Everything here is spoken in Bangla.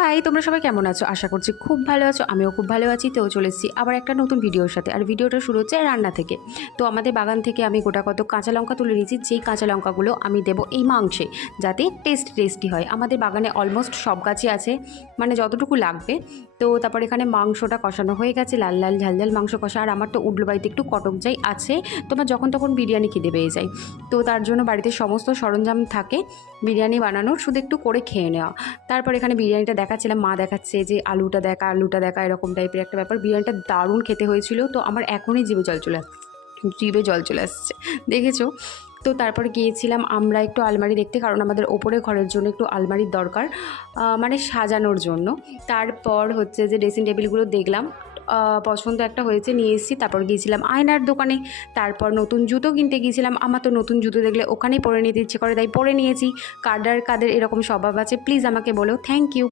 হাই, তোমরা সবাই কেমন আছো? আশা করছি খুব ভালো আছো। আমিও খুব ভালো আছি। তো চলে এসেছি আবার একটা নতুন ভিডিওর সাথে। আর ভিডিওটা শুরু হচ্ছে রান্না থেকে। তো আমাদের বাগান থেকে আমি গোটা কত কাঁচা লঙ্কা তুলে নিয়েছি, যেই কাঁচা লঙ্কাগুলো আমি দেবো এই মাংসে, যাতে টেস্টি হয়। আমাদের বাগানে অলমোস্ট সব গাছই আছে, মানে যতটুকু লাগবে। তো তারপর এখানে মাংসটা কষানো হয়ে গেছে, লাল লাল ঝাল ঝাল মাংস কষা। আর আমার তো উডলো বাড়িতে একটু কটক যাই আছে, তোমার যখন তখন বিরিয়ানি খিদে পেয়ে যায়। তো তার জন্য বাড়িতে সমস্ত সরঞ্জাম থাকে বিরিয়ানি বানানোর, শুধু একটু করে খেয়ে নেওয়া। তারপর এখানে বিরিয়ানিটা দেখাচ্ছিলাম, মা দেখাচ্ছে যে আলুটা দেখা এরকম টাইপের একটা ব্যাপার। বিরিয়ানিটা দারুণ খেতে হয়েছিল। তো আমার এখনই জিভে জল চলে আসছে, দেখেছো? তো তারপর গিয়েছিলাম আমরা একটু আলমারি দেখতে, কারণ আমাদের ওপরে ঘরের জন্য একটু আলমারির দরকার, মানে সাজানোর জন্য। তারপর হচ্ছে যে ড্রেসিং টেবিলগুলো দেখলাম, পছন্দ একটা হয়েছে, নিয়ে এসেছি। তারপর গিয়েছিলাম আয়নার দোকানে। তারপর নতুন জুতো কিনতে গিয়েছিলাম। আমার তো নতুন জুতো দেখলে ওখানেই পরে নিতে ইচ্ছে করে, তাই পরে নিয়েছি। কাদের এরকম স্বভাব আছে প্লিজ আমাকে বলো। Thank you.